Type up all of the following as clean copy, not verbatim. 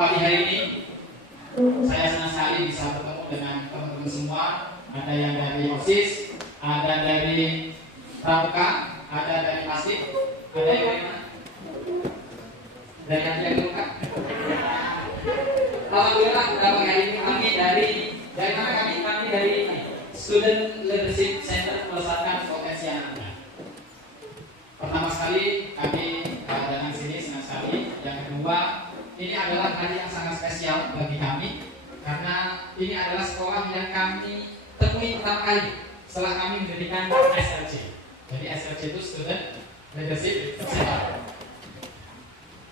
pagi hari ini saya senang sekali bisa bertemu dengan teman-teman semua. Ada yang dari OSIS, ada dari Pramuka, ada dari Masjid, ada yang dari mana? Dari yang Luka. Alhamdulillah beberapa kali ini kami dari mana kami? Kami dari Student Leadership Center Melesatkan Potensi Anak-anak. Pertama sekali kami datang sini senang sekali. Yang kedua, ini adalah hari yang sangat spesial bagi kami karena ini adalah sekolah yang kami temui pertama kali setelah kami mendirikan SLC. Jadi SLC itu Student Leadership Center.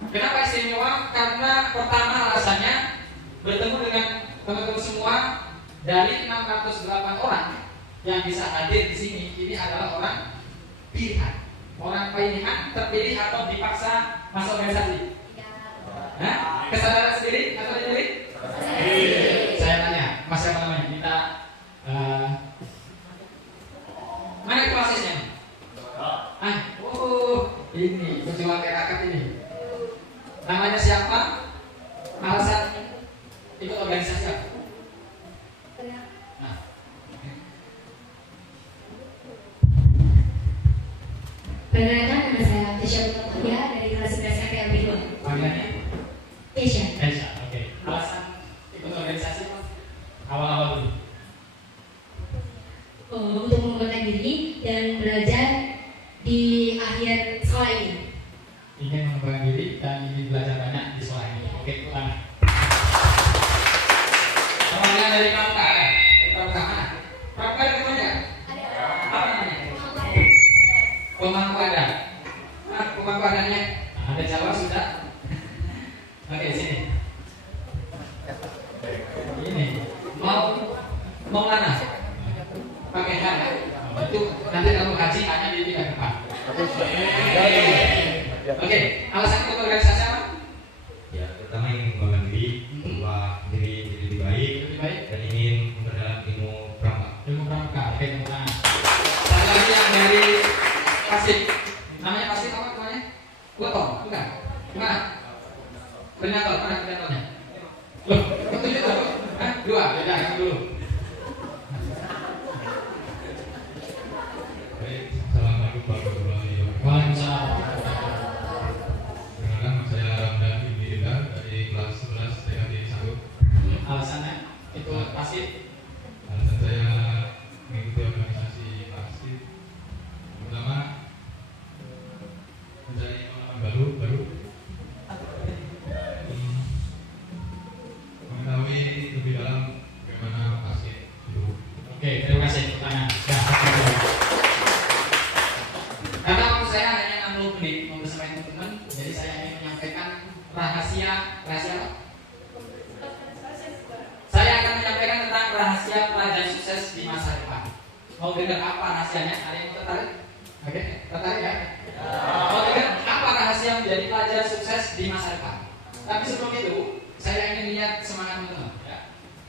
Kenapa istimewa? Karena pertama alasannya bertemu dengan teman-teman semua dari 608 orang yang bisa hadir di sini. Ini adalah orang pilihan, orang pilihan terpilih atau dipaksa masuk organisasi. Nah, kesadaran sendiri atau dipilih? Saya tanya, Mas siapa namanya? Kita mana prosesnya? Ini pejuang rakyat ini. Namanya siapa? Alasan ikut organisasi apa? Nah. Perkenalkan, nama saya Tisha Putria dari kelas 11 KPLB 2. Panggilannya? Tisha. Oke. Alasan ikut organisasi apa? Awal-awal dulu. Untuk mengembangkan diri dan belajar di akhir sekolah ini. Ingin mengembangkan diri dan ingin belajar banyak di sekolah ini. Oke, ulang. Teman-teman dari Pramuka ada? Dari Pramuka mana? Pramuka ada temannya? Ada. Apa namanya? Pemangku ada. Pemangku adanya? Ada Jawa sudah. Oke, sini. Ini mau mana? Pakai H. Itu nanti kalau haji hanya di depan depan. Oke, alasan ikut organisasi apa? Ya, pertama ingin mengembangkan diri, membuat diri lebih baik, dan ingin memperdalam ilmu pramuka. Ilmu pramuka. Oke, teman-teman. Satu lagi yang dari Pasif. Namanya Pasif apa namanya? Leton, bukan? Mana? Koordinator, mana koordinatornya? Loh, ketujuh tuh? Hah? Dua, beda yang dulu. Baik, assalamualaikum warahmatullahi wabarakatuh. Waalaikumsalam. Perkenalkan, saya Ramdan Ibni Rida dari kelas 11 TKJ 1. Alasannya itu Pasif. Alasan saya mengikuti organisasi Pasif pertama mencari pengalaman baru mengetahui lebih dalam bagaimana Pasif hidup. Oke, terima kasih pertanyaan. Ya, karena waktu saya hanya 60 menit mau bersama teman-teman, jadi saya ingin menyampaikan rahasia apa? Saya akan menyampaikan tentang rahasia pelajar sukses di masa depan. Mau dengar apa rahasianya? Ada yang tertarik? Oke, tertarik ya? Mau dengar apa rahasia menjadi pelajar sukses di masa depan? Tapi sebelum itu, saya ingin lihat semangat teman-teman. Ya.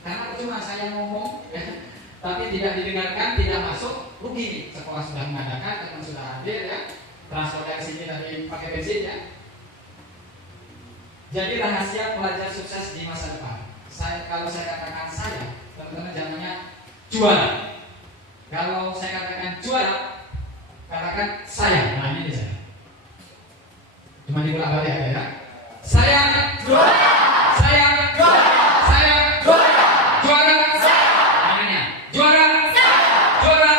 Karena cuma saya ngomong, ya, tapi tidak didengarkan, tidak masuk, rugi nih. Sekolah sudah mengadakan, teman sudah hadir ya. Transportasi ini tadi pakai bensin ya. Jadi rahasia pelajar sukses di masa depan. Kalau saya katakan saya, teman-teman jangannya juara. Kalau saya katakan juara, katakan saya. Nah ini saya. Cuma diulang balik aja ya. Saya juara. Saya juara. Saya juara. Juara. Tangannya. Juara. Juara.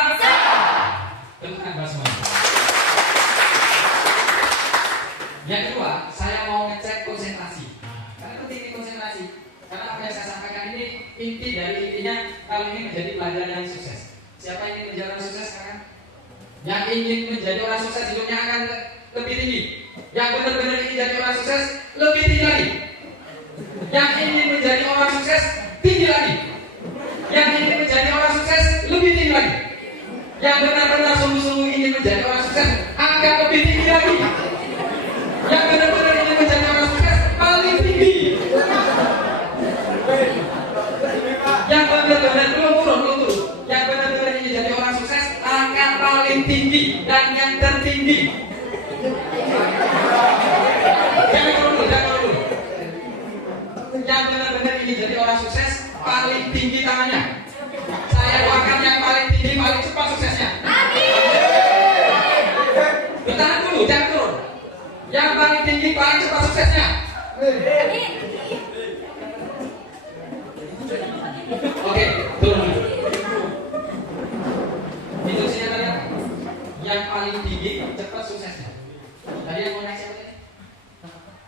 Temukan bahasa semua. Yang kedua, saya mau ngecek konsentrasi. Karena penting konsentrasi. Karena apa yang saya sampaikan ini inti dari intinya kalau ini menjadi pelajar yang sukses. Siapa yang ingin menjadi orang sukses sekarang? Yang ingin menjadi orang sukses hidupnya akan lebih tinggi. Yang benar-benar ingin jadi orang sukses lebih tinggi lagi. Yang ingin menjadi orang sukses tinggi lagi. Yang ingin menjadi orang sukses lebih tinggi lagi. Yang benar-benar sungguh-sungguh ingin menjadi orang sukses akan lebih tinggi lagi. Yang benar-benar ingin menjadi orang sukses paling tinggi. Yang benar-benar belum turun. Yang benar-benar ingin jadi orang sukses akan paling tinggi dan yang tertinggi. Jangan dulu. paling tinggi tangannya. Saya doakan yang paling tinggi, paling cepat suksesnya. Bertahan dulu, jangan turun. Yang paling tinggi, paling cepat suksesnya. Oke, turun. Instruksinya tadi apa? Yang paling tinggi, cepat suksesnya. Tadi yang mau naik siapa tadi?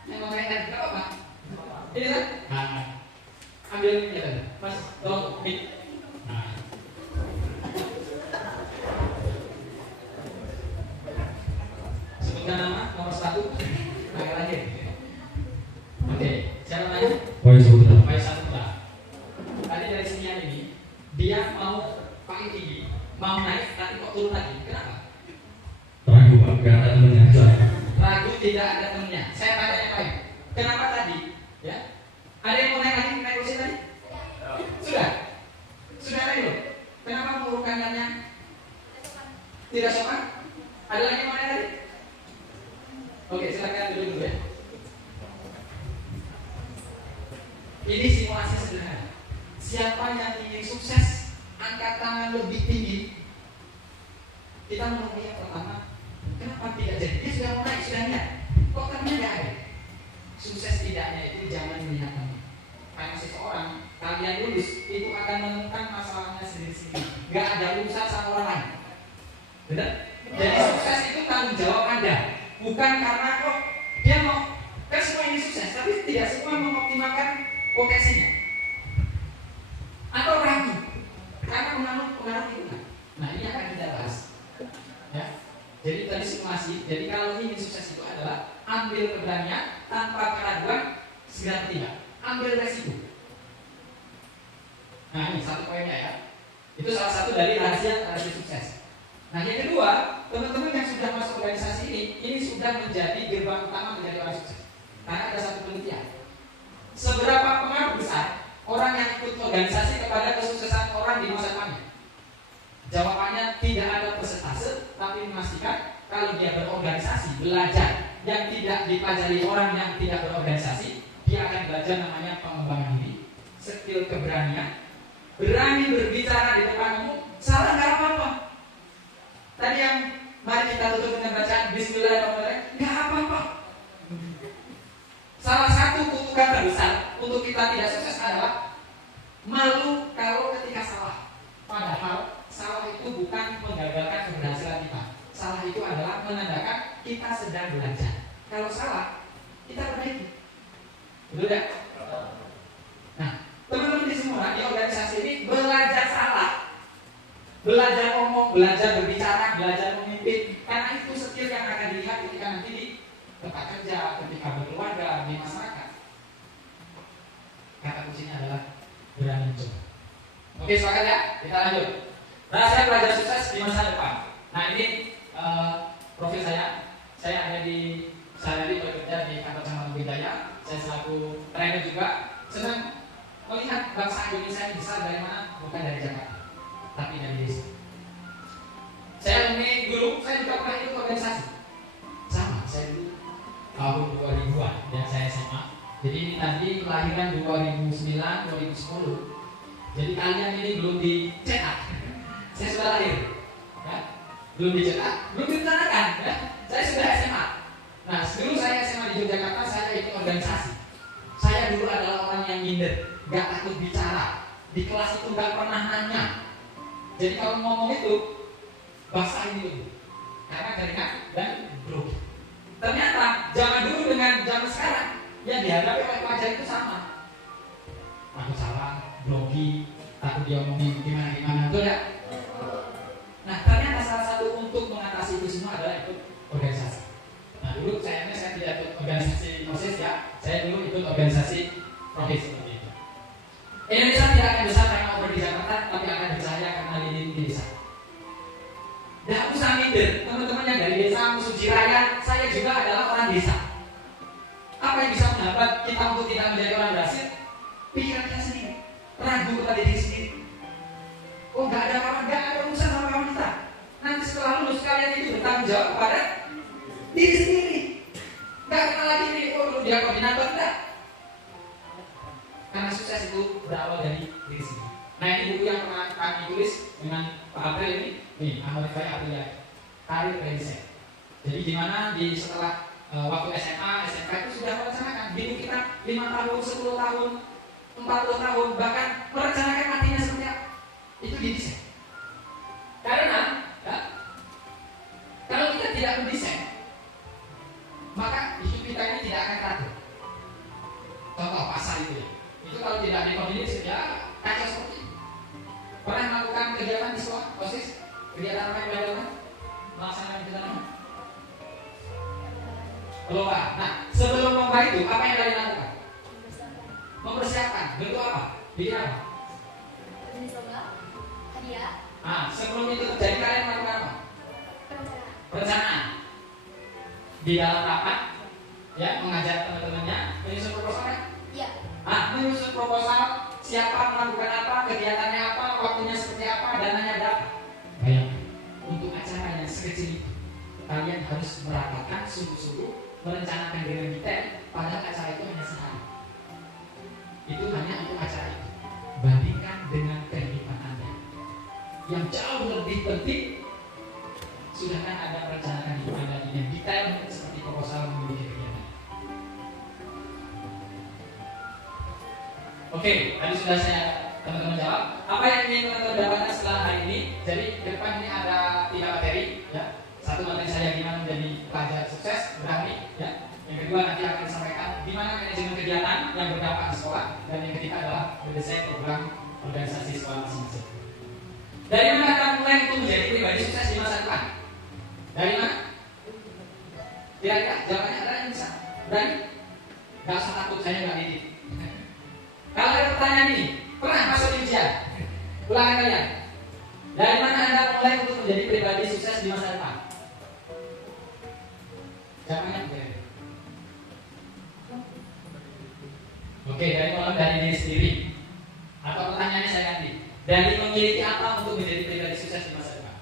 Yang mau naik tadi, gak apa-apa. Ini kan? Nah, ambil ini tadi. Mas, tolong mic. Nah. Sebutkan nama, nomor 1, tanggal lahir. Oke, siapa namanya? Wahyu Saputra. Wahyu Saputra. Tadi dari sinian ini, dia mau paling tinggi, mau naik, tapi kok turun lagi. Kenapa? Ragu Pak, gak ada temennya. Ragu, tidak ada temennya. Saya tanya yang lain. Kenapa tadi? Ya, ada yang mau naik lagi, naik kursi tadi? Sudah? Sudah naik belum? Kenapa mengurukannya? Tidak sopan? Ada lagi yang mau naik tadi? Oke, silakan duduk dulu ya. Ini simulasi sederhana. Siapa yang ingin sukses, angkat tangan lebih tinggi. Kita menemui yang pertama. Kenapa tidak jadi? Dia sudah mau naik, sudah niat. Kok temennya nggak ada? Sukses tidaknya itu jangan melihat teman. Karena seseorang, kalian lulus, itu akan menemukan masalahnya sendiri-sendiri. Gak ada urusan sama orang lain. Benar? Jadi sukses itu tanggung jawab Anda. Bukan karena kok dia mau, kan semua ini sukses, tapi tidak semua mengoptimalkan potensinya. Atau ragu, karena pengaruh lingkungan. Nah ini akan kita bahas. Ya. Jadi tadi simulasi. Jadi kalau ingin sukses itu adalah ambil keberanian tanpa keraguan, segera tidak. Ambil resiko. Nah ini satu poinnya ya. Itu salah satu dari rahasia sukses. Nah yang kedua, teman-teman yang sudah masuk organisasi ini sudah menjadi gerbang utama menjadi orang sukses. Karena ada satu penelitian. Seberapa pengaruh besar orang yang ikut organisasi kepada kesuksesan orang di masa depannya? Jawabannya tidak ada persentase, tapi memastikan kalau dia berorganisasi, belajar yang tidak dipelajari orang yang tidak berorganisasi, dia akan belajar namanya pengembangan diri, skill keberanian, berani berbicara di depan umum, salah nggak apa-apa. Tadi yang mari kita tutup dengan bacaan Bismillahirrahmanirrahim, nggak apa-apa. Salah satu kutukan terbesar untuk kita tidak sukses adalah malu kalau ketika salah. Padahal salah itu bukan menggagalkan keberhasilan kita. Salah itu adalah menandakan kita sedang belajar. Kalau salah, kita perbaiki. Betul tidak? Nah, teman-teman di semua di organisasi ini belajar salah, belajar ngomong, belajar berbicara, belajar memimpin. Karena itu skill yang akan dilihat ketika nanti di tempat kerja, ketika berkeluarga, di masyarakat. Kata kuncinya adalah berani mencoba. Oke, sepakat ya? Kita lanjut. Rahasia pelajar sukses di masa depan. Nah ini profil saya. Saya ada di bekerja di kantor cabang Wijaya. Saya selaku trainer juga. Senang melihat bangsa Indonesia ini besar dari mana? Bukan dari Jakarta, tapi dari desa. Saya ini dulu, saya juga pernah ikut organisasi. Sama, saya dulu tahun 2000-an yang saya SMA. Jadi ini tadi kelahiran 2009, 2010. Jadi kalian ini belum dicetak. Saya sudah lahir, ya? Belum dicetak, belum direncanakan. Ya? Saya sudah SMA. Nah, dulu saya SMA di Yogyakarta, saya ikut organisasi. Saya dulu adalah orang yang minder, gak takut bicara. Di kelas itu gak pernah nanya. Jadi kalau ngomong itu bahasa ini dulu, karena jaringan dan grogi. Ternyata zaman dulu dengan zaman sekarang yang dihadapi oleh pelajar itu sama. Takut salah, grogi, takut dia ngomongin gimana, betul ya? Nah, ternyata salah satu untuk mengatasi itu semua adalah ikut organisasi. Nah, dulu saya tidak ikut organisasi proses ya, saya dulu ikut organisasi profit seperti itu. Indonesia tidak akan besar karena over di Jakarta, tapi akan berjaya karena di desa. Tidak usah minder, teman-teman yang dari desa musuh jiraya, saya juga adalah orang desa. Apa yang bisa menghambat kita untuk tidak menjadi orang berhasil? Pikiran kita sendiri, ragu kepada diri sendiri. Oh, nggak ada kawan, nggak ada urusan sama kawan kita. Nanti setelah lulus kalian itu bertanggung jawab kepada diri sendiri. Nggak kenal lagi nih, oh dia koordinator, enggak. Karena sukses itu berawal dari Nah ini buku yang pernah kami tulis dengan Pak April ini, nih Amerika Aprilia, karir riset. Jadi gimana di setelah waktu SMA, SMK itu sudah merencanakan hidup kita 5 tahun, 10 tahun, 40 tahun, bahkan merencanakan matinya seperti apa. Itu didesain. Karena ya, kalau kita tidak mendesain, maka hidup kita ini tidak akan teratur. Contoh pasar itu ya. Itu kalau tidak dikoordinasi ya kacau seperti itu. Pernah melakukan kegiatan di sekolah, OSIS, kegiatan apa yang dilakukan? Melaksanakan kegiatan apa? Lomba. Nah, sebelum lomba itu apa yang kalian lakukan? Mempersiapkan. Bentuk apa? Bikin apa? Hadiah. Nah, sebelum itu terjadi kalian melakukan apa? Perencanaan. Di dalam rapat, ya mengajak teman-temannya menyusun proposal kan? Iya. Menyusun proposal, siapa melakukan apa, kegiatannya apa, waktunya seperti apa, dananya berapa. Bayangkan, untuk acara yang sekecil itu, kalian harus merapatkan sungguh-sungguh, merencanakan dengan detail, padahal acara itu hanya sehari. Itu hanya untuk acara itu. Bandingkan dengan kehidupan Anda yang jauh lebih penting. Sudah kan ada perencanaan hidup Anda yang detail seperti proposal memiliki kegiatan. Oke, tadi sudah saya teman-teman jawab. Apa yang ingin teman-teman dapatkan setelah hari ini? Jadi ke depan ini ada 3 materi, ya. Satu materi saya gimana menjadi pelajar sukses, berani, ya. Yang kedua nanti akan disampaikan gimana manajemen kegiatan yang berdampak di sekolah, dan yang ketiga adalah mendesain program organisasi sekolah masing-masing. Dari mana akan mulai untuk menjadi pribadi sukses di masa depan? Dari mana? Kira-kira jawabannya ada yang bisa? Berani? Gak usah takut, saya nggak didik. Kalau ada pertanyaan ini, pernah masuk ujian? Ulangan kalian. Dari mana Anda mulai untuk menjadi pribadi sukses di masa depan? Jawabannya boleh. Oke, dari diri sendiri. Atau pertanyaannya saya ganti. Dari memiliki apa untuk menjadi pribadi sukses di masa depan?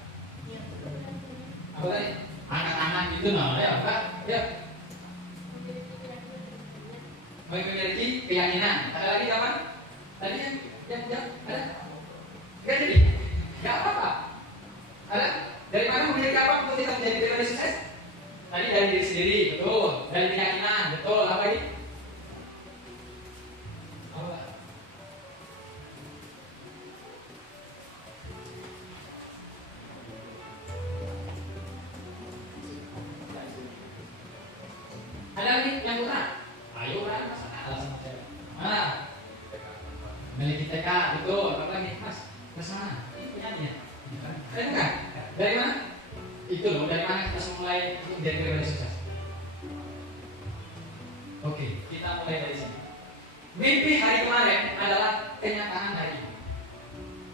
Apa tadi? Angkat tangan itu namanya apa? Ya. Memiliki keyakinan. Ada lagi kawan? Tadi yang ada? Gak jadi? Gak apa-apa. Ada? Dari mana memiliki apa untuk kita menjadi pribadi sukses? Tadi dari diri sendiri, betul. Dari keyakinan, betul. Apa ini? Apa? Ada lagi yang kurang? Ayo kan, alasan saya. Memiliki TK, betul. Apa lagi, Mas? Ke sana. Ini penyanyi ya? Bukan? Dari mana? Itu loh, dari mana kita mulai untuk menjadi pribadi sukses? Oke, kita mulai dari sini. Mimpi hari kemarin adalah kenyataan hari ini.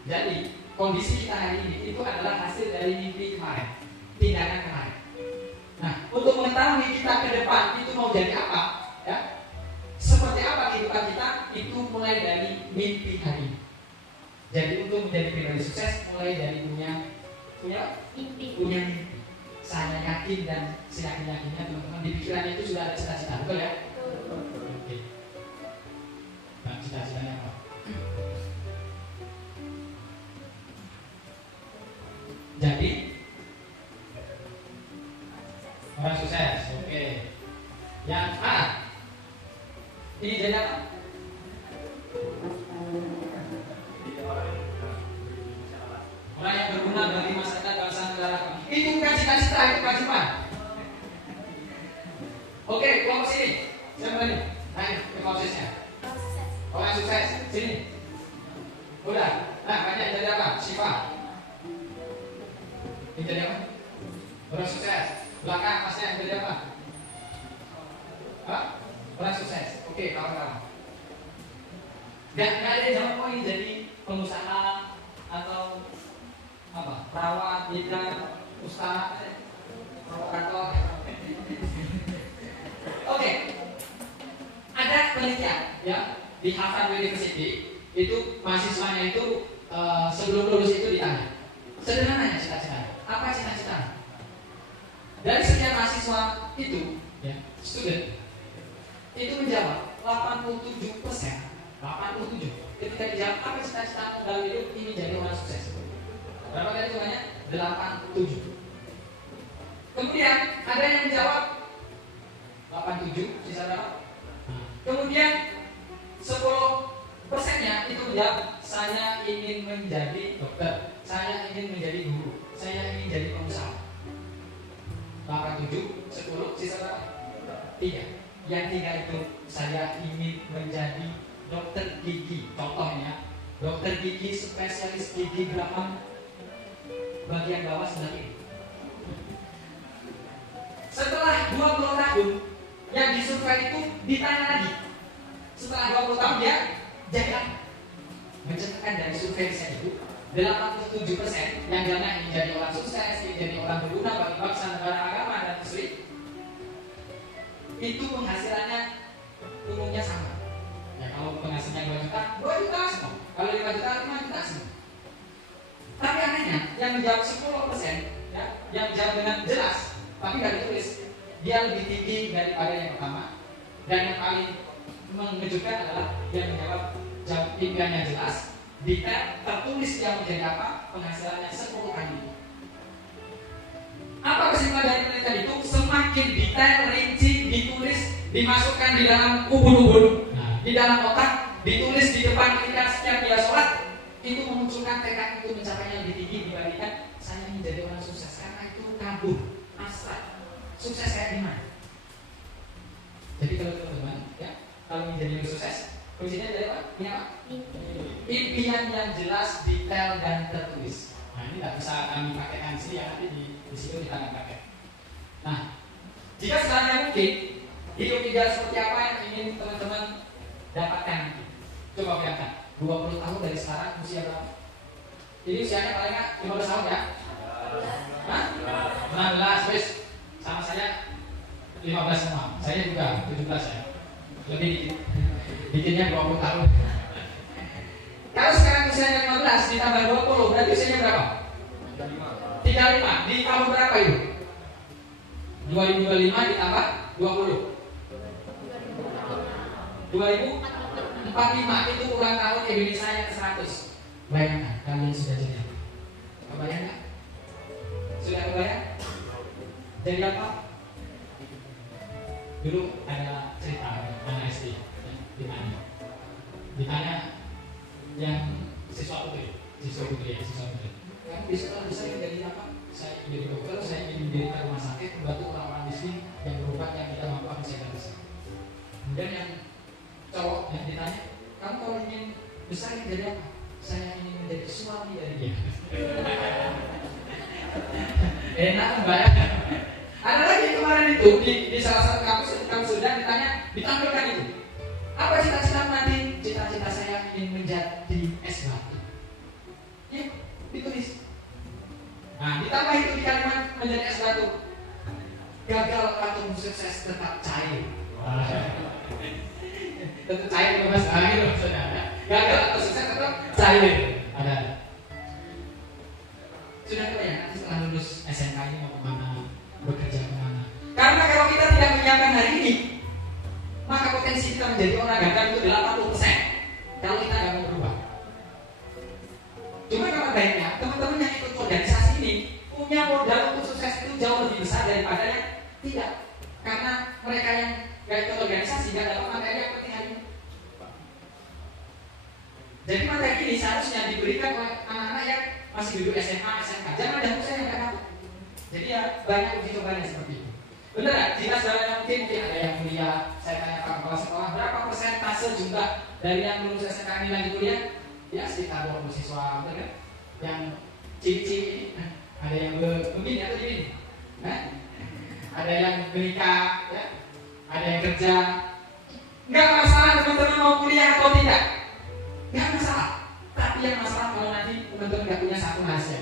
Jadi, kondisi kita hari ini itu adalah hasil dari mimpi kemarin, tindakan kemarin. Nah, untuk mengetahui kita ke depan itu mau jadi apa, ya? Seperti apa kehidupan kita, itu mulai dari mimpi hari ini. Jadi untuk menjadi pribadi sukses mulai dari punya mimpi. Saya yakin dan seyakin-yakinnya teman-teman di pikiran itu sudah ada cita-cita, betul ya? Oke. Nah, cita-citanya apa? Jadi orang sukses, oke. Yang A, ini jadi apa? Orang yang berguna bagi masyarakat bangsa negara kami. Itu bukan cita-cita, itu kewajiban. Oke, kelompok sini. Siapa lagi? Naik ke prosesnya. Orang sukses, sini. Udah. Nah, banyak jadi apa? Syifa. Ini jadi apa? Orang sukses. Belakang masnya yang jadi apa? Hah? Orang sukses. Oke, kawan-kawan. Gak ada yang jawab poin jadi pengusaha atau apa? Perawat, bidan, ustaz, provokator. Oke. Ada penelitian ya di Harvard University itu mahasiswanya itu sebelum lulus itu ditanya sederhananya cita-cita apa cita-cita dari sekian mahasiswa itu ya student itu menjawab 87% 87. Ketika dijawab apa cita-citamu dalam hidup ini jadi orang sukses. Berapa kali jumlahnya? 87. Kemudian ada yang menjawab 87, sisa berapa? Kemudian 10%-nya itu menjawab saya ingin menjadi dokter, saya ingin menjadi guru, saya ingin jadi pengusaha. 87, 10, sisa berapa? 3. Yang 3 itu saya ingin menjadi dokter gigi. Contohnya, dokter gigi spesialis gigi belakang bagian bawah sebelah kiri. Setelah 20 tahun yang disurvei itu ditanya lagi. Setelah 20 tahun dia jadi apa? Menceritakan dari survei saya itu 87% yang jawabnya ingin jadi orang sukses, ingin jadi orang berguna bagi bangsa, negara, agama dan muslim. Itu penghasilannya umumnya sama. Ya kalau penghasilannya 2 juta, 2 juta semua. Kalau 5 juta, 5 juta semua. Tapi anehnya yang menjawab 10%, ya, yang menjawab dengan jelas, tapi nggak ditulis, dia lebih tinggi daripada yang pertama. Dan yang paling mengejutkan adalah yang menjawab impiannya jelas, detail, tertulis yang menjadi apa, penghasilannya 10 kali. Apa kesimpulan dari penelitian itu? Semakin detail, rinci, ditulis, dimasukkan di dalam ubun-ubun, di dalam otak, ditulis di depan ketika setiap dia sholat, itu memunculkan tekad itu mencapainya lebih tinggi dibandingkan saya ingin jadi orang sukses, karena itu kabur, abstrak. Sukses kayak gimana? Jadi kalau teman-teman, ya, kalau ingin jadi orang sukses, kuncinya jadi apa? Ini apa? Impian yang jelas, detail dan tertulis. Nah ini nggak bisa kami pakaikan sih ya, nanti di situ kita nggak pakai. Nah, jika sebenarnya mungkin hidup ideal seperti apa yang ingin teman-teman dapatkan? Coba bayangkan, 20 tahun dari sekarang usia berapa? Ini usianya paling nggak 15 tahun ya? Hah? 16, wes sama saya 15 semua. Saya juga 17 ya. Lebih dikit. Bikinnya 20 tahun. Kalau sekarang usianya 15 ditambah 20 berarti usianya berapa? 35. Di tahun berapa itu? 2025 ditambah 20. 2045 itu ulang tahun Indonesia yang ke-100. Bayangkan kalian sudah jadi apa? Kebayang nggak? Sudah kebayang? Jadi apa? Dulu ada cerita anak SD ditanya yang siswa putri. Kamu bisa jadi apa? Saya ingin jadi dokter, saya ingin mendirikan rumah sakit, membantu orang-orang miskin yang berobat yang tidak mampu akan saya bantu. Kemudian yang cowok yang ditanya, kamu kalau ingin besar ingin jadi apa? Saya ingin menjadi suami dari dia. Enak mbak. Ada lagi kemarin itu di salah satu kampus sudah ditanya, ditampilkan itu. Apa cita-cita nanti? Cita-cita saya ingin menjadi es batu. Ya, ditulis. Nah, ditambah itu di kalimat menjadi es batu. Gagal atau sukses tetap cair. Tetap cair mas, gitu maksudnya. Gagal atau sukses tetap cair. Ada. Sudah kebayang nanti setelah lulus SMK ini mau kemana, bekerja kemana? Karena kalau kita tidak menyiapkan hari ini, maka potensi kita menjadi orang gagal itu 80%. Kalau kita nggak mau berubah. Cuma kalau baiknya teman-teman yang ikut organisasi ini punya modal untuk sukses itu jauh lebih besar daripada yang tidak. Karena mereka yang nggak ikut organisasi nggak dapat materi yang penting hari ini. Jadi materi ini seharusnya diberikan oleh anak-anak yang masih duduk SMA, SMK. Jangan ada usaha yang nggak dapat. Jadi ya banyak uji cobanya seperti itu. Benar nggak? Jika saudaranya mungkin ada yang kuliah, saya tanya Pak Kepala Sekolah, berapa persentase jumlah dari yang lulus SMK ini lanjut kuliah? Ya sekitar 20 siswa, betul kan? Yang ciri-ciri ini, ada yang begini atau begini, ada yang menikah, ya? Ada yang kerja. Nggak masalah teman-teman mau kuliah atau tidak, nggak masalah. Tapi yang masalah kalau nanti teman-teman nggak punya satu rahasia.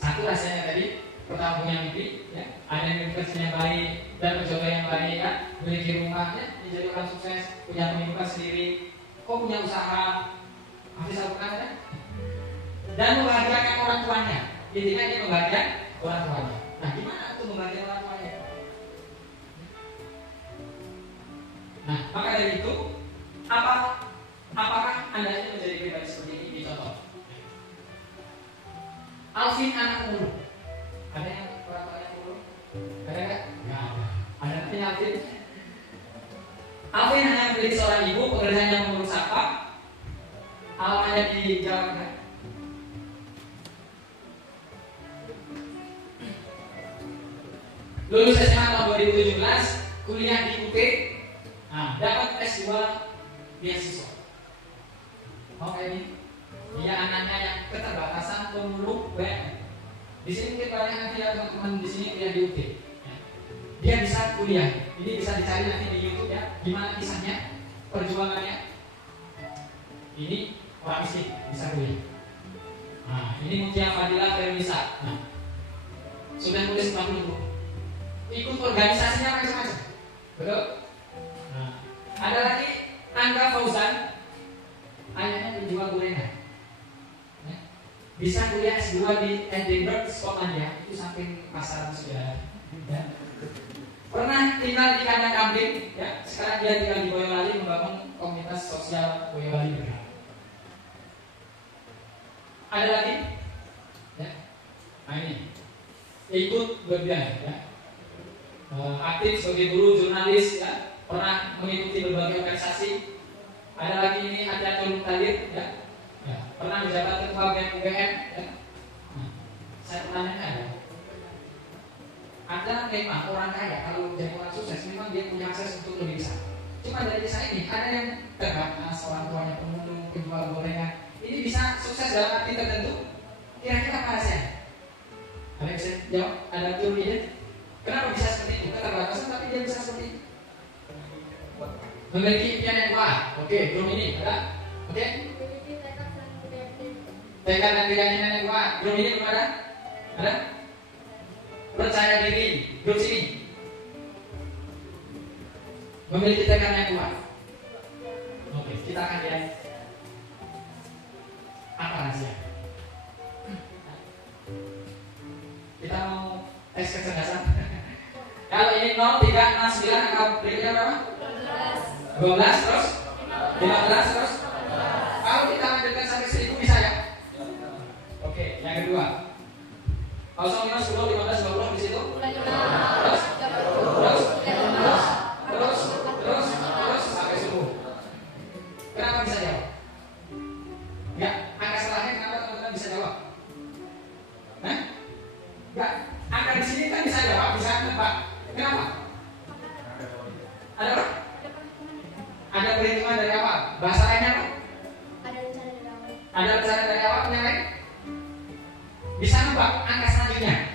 Satu rahasianya tadi, pertama punya mimpi, ya? Ada yang kerja yang baik dan mencoba yang baik, kan? Memiliki rumahnya, menjadi orang sukses, punya kehidupan sendiri, punya usaha. Habis Al-Quran kan? Dan membahagiakan orang tuanya. Intinya dia membahagiakan orang tuanya. Nah gimana untuk membahagiakan orang tuanya? Nah maka dari itu apa Alvin anak pemulung. Ada yang orang tua yang pemulung? Ada nggak? Nggak ada. Ada namanya Alvin. Alvin hanya menjadi seorang ibu, pekerjaannya mengurus sampah. Alamannya di Jawa Tengah. Lulus SMA tahun 2017, kuliah di UT, dapat S2 beasiswa. Oke ini, dia anaknya yang keterbatasan pemulung BM. Di sini mungkin banyak nanti ya teman-teman di sini kuliah di UT. Ya. Dia bisa kuliah. Ini bisa dicari nanti di YouTube ya, gimana kisahnya, perjuangannya. Ini orang miskin bisa kuliah. Nah, ini Mutia Fadila Fermisa. Nah, sudah nulis 40 buku. Ikut organisasinya macam-macam, betul? Nah, ada lagi Angga Fauzan, ayahnya penjual gorengan, ya. Bisa kuliah S2 di Edinburgh, Skotlandia, itu samping pasaran sudah. Ya. Pernah tinggal di kandang kambing, ya. Sekarang dia tinggal di Boyolali membangun komunitas sosial Boyolali Berkah. Ada lagi, ya. Nah ini ikut berbiaya, ya. Aktif sebagai guru, jurnalis, ya, pernah mengikuti berbagai organisasi. Ada lagi ini Adiatul Mutalir, ya, pernah menjabat ketua BEM UGM, ya. Nah, saya pertanyaannya ada memang orang kaya kalau jadi orang sukses memang dia punya akses untuk lebih besar. Cuma dari kisah ini ada yang terbatas, orang tuanya pemulung, penjual gorengan, ini bisa sukses dalam arti tertentu. Kira-kira apa hasilnya? Ada yang bisa jawab? Ada teorinya? Kenapa bisa seperti itu? Keterbatasan tapi dia bisa seperti itu. Memiliki impian yang kuat. Oke, belum ini ada. Oke. Tekad dan keyakinan yang kuat. Belum ini belum ada. Ada? Percaya diri. Belum sini. Memiliki tekad yang kuat. Oke, kita akan lihat apa rahasia. Kita mau tes kecerdasan. Kalau ini 0, 3, 6, 9, angka berikutnya berapa? 12 terus 15 terus. Kalau kita lanjutkan sampai 1000 bisa ya? Oke, yang kedua 0, 5, 10, 15, 20 di situ. Terus sampai 10. Kenapa bisa jawab? Ya, angka setelahnya kenapa teman-teman bisa jawab? Nah? Enggak, angka di sini kan bisa jawab, bisa nebak. Kenapa? Ada apa? Ada perhitungan dari awal. Bahasa lainnya apa? Ada rencana dari awal. Yang lain? Bisa nebak angka selanjutnya.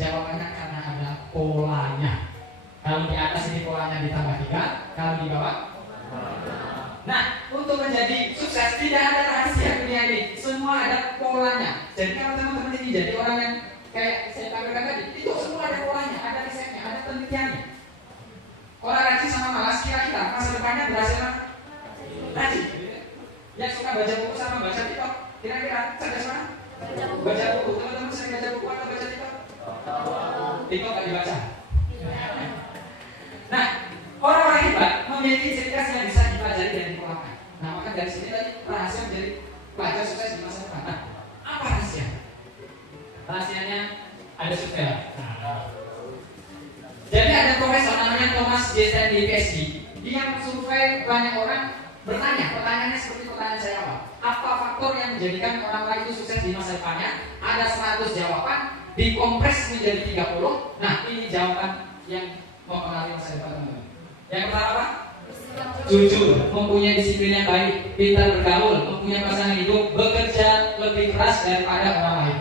Jawabannya karena ada polanya. Kalau di atas ini polanya ditambah 3, kalau di bawah. Nah, untuk menjadi sukses tidak ada rahasia dunia ini. Semua ada polanya. Jadi kalau teman-teman ini jadi orang yang kayak saya tampilkan tadi, itu semua ada polanya, ada risetnya, ada penelitiannya. Orang rajin sama malas, kira-kira masa depannya berhasil mana? Rajin. Yang suka baca buku sama baca TikTok, kira-kira cerdas mana? Baca buku. Teman-teman sering baca buku atau baca TikTok? TikTok gak dibaca. Nah, orang-orang hebat memiliki ciri khas yang bisa dipelajari dan dikeluarkan. Nah, maka dari sini tadi rahasia menjadi pelajar sukses di masa depan. Nah, apa rahasia? Rahasianya ada survei. Jadi ada profesor namanya Thomas J. Stanley PhD. Dia survei banyak orang, bertanya. Pertanyaannya seperti pertanyaan saya awal. Apa faktor yang menjadikan orang lain itu sukses di masa depannya? Ada 100 jawaban, dikompres menjadi 30. Nah, ini jawaban yang mempengaruhi masa depan teman-teman. Yang pertama apa? Jujur, mempunyai disiplin yang baik, pintar bergaul, mempunyai pasangan hidup, bekerja lebih keras daripada orang lain.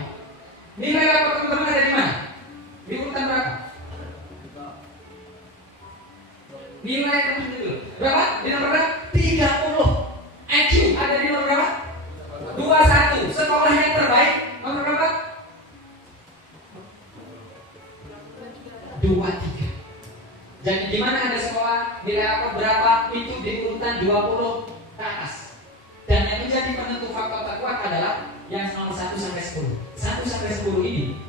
Nilai rapor teman-teman ada di mana? Di urutan berapa? Nilai teman itu berapa? Di nomor berapa? 30. IQ ada di nomor berapa? 21. Sekolah yang terbaik nomor berapa? 23. Jadi di mana ada sekolah nilai rapor berapa? Itu di urutan 20 ke atas. Dan yang menjadi penentu faktor terkuat adalah yang nomor 1 sampai 10. 1 sampai 10 ini.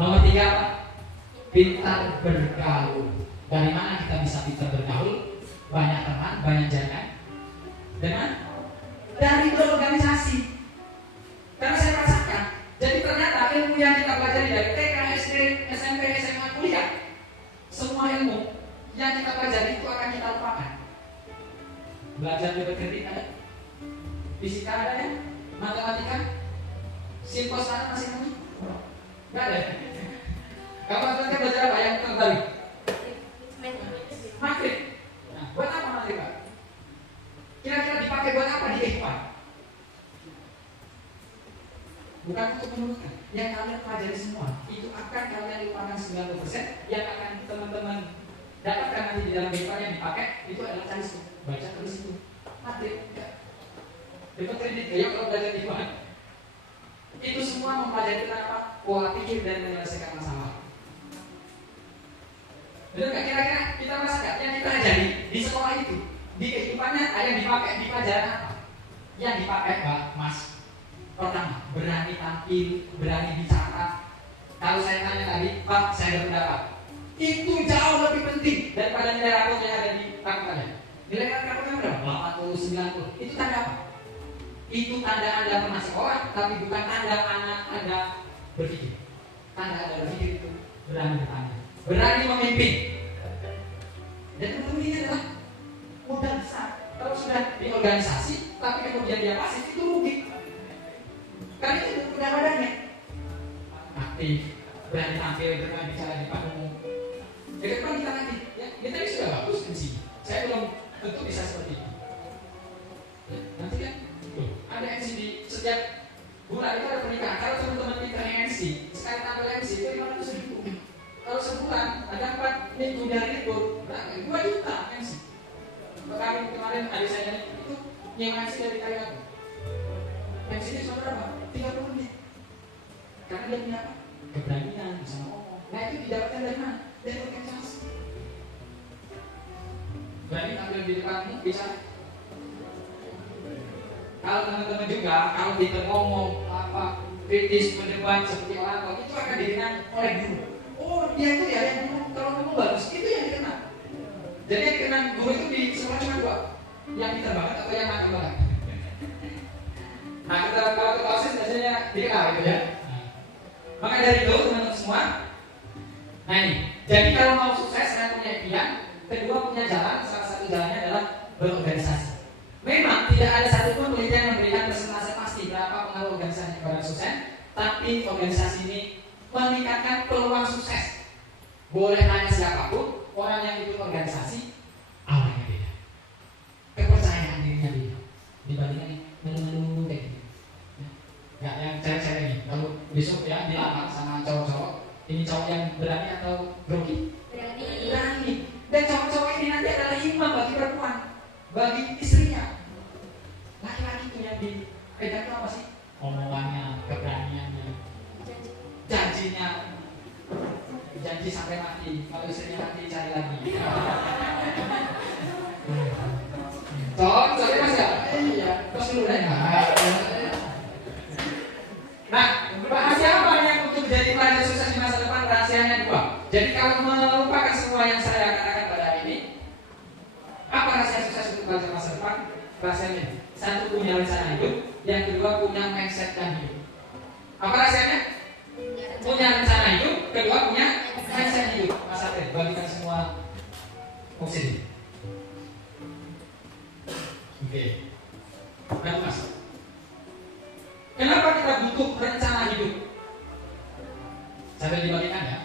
Nomor 3 apa? Pintar bergaul. Dari mana kita bisa pintar bergaul? Banyak teman, banyak jalan. Dengan dari berorganisasi. Belajar debit kredit ada, fisika ada ya, matematika, simple standar masih ada? Nggak ada. Kamu matematika belajar apa yang terbalik? Matrik. Nah, buat apa matrik Pak? Kira-kira dipakai buat apa di kehidupan? Bukan untuk menurutkan. Yang kalian pelajari semua itu akan kalian lupakan 90%. Yang akan teman-teman dapatkan nanti di dalam kehidupan yang dipakai itu adalah cari baca tulis itu matrik. Dapat kredit ya kalau belajar di mana? Itu semua mempelajari tentang apa? Pola pikir dan menyelesaikan masalah. Benar nggak? Kira-kira kita merasa nggak yang kita ajari di sekolah itu di kehidupannya ada yang dipakai di pelajaran apa? Yang dipakai Pak Mas. Pertama, berani tampil, berani bicara. Kalau saya tanya tadi, Pak, saya berpendapat itu jauh lebih penting daripada nilai rapor yang ada di raportnya. Nilai raportnya berapa? 80, 90. Itu tanda apa? Itu tanda Anda pernah sekolah, tapi bukan tanda anak Anda berpikir. Tanda Anda berpikir itu berani bertanya, berani memimpin. Dan tentu ini adalah modal besar. Kalau sudah di organisasi, tapi kemudian dia pasif, itu rugi. Karena itu udah badannya aktif, berani tampil, berani bicara di depan umum. Ke depan kita nanti, ya, kita ini sudah bagus kan sih. Saya belum tentu bisa seperti itu. Ya, nanti kan, ada MC di setiap bulan itu ada pernikahan. Kalau teman-teman kita yang MC, sekali tampil MC itu 500.000. Kalau sebulan ada 4 minggu dari libur, berapa? 2 juta MC. Kami kemarin adik saya itu yang MC dari Thailand. MC ini cuma berapa? 30 menit. Karena dia punya apa? Keberanian, bisa ngomong. Nah itu didapatkan dari mana? Dari organisasi. Berani tampil di depanmu, bisa. Kalau teman-teman juga, kalau kita ngomong apa kritis, berdebat seperti orang tua, itu akan dikenal oleh guru. Oh dia itu ya yang ngomong, kalau ngomong bagus, itu yang dikenal. Jadi yang dikenal guru itu di sekolah cuma 2, yang pintar banget atau yang nakal banget. Nah kalau ketua OSIS biasanya dikenal gitu ya. Maka dari itu teman-teman semua, nah ini, jadi kalau mau sukses saya punya impian, kedua punya jalan, salah satu jalannya adalah berorganisasi. Memang tidak ada satupun penelitian yang memberikan persentase pasti berapa pengaruh organisasi kepada sukses, tapi organisasi ini meningkatkan peluang sukses. Boleh nanya siapapun, orang yang ikut organisasi awalnya beda, kepercayaan dirinya beda dibandingkan menunggu kayak gitu. Ya, yang cewek-cewek ini, kalau besok ya dilamar sama cowok-cowok, ini cowok yang berani atau grogi? Berani. Dan cowok-cowok ini nanti adalah imam bagi perempuan, bagi istrinya. Laki-laki itu yang dipegang itu apa sih? Omongannya, keberaniannya, janjinya, janji sampai mati. Kalau istrinya mati cari lagi. Cowok, cowok mas ya? Iya. Terus dulu deh. Nah, rahasia apa yang untuk jadi pelajar sukses di masa depan? Rahasianya 2. Jadi kalau melupakan semua yang saya katakan pada hari ini, apa rahasia sukses untuk pelajar masa depan? Rahasianya 1, punya rencana hidup. Yang kedua, punya mindset dan hidup. Apa rahasianya? Punya rencana hidup. Kedua, punya mindset hidup. Mas Adel, bagikan semua opsi ini. Oke. Nah, Mas, kenapa kita butuh rencana hidup? Sampai dibagikan ya.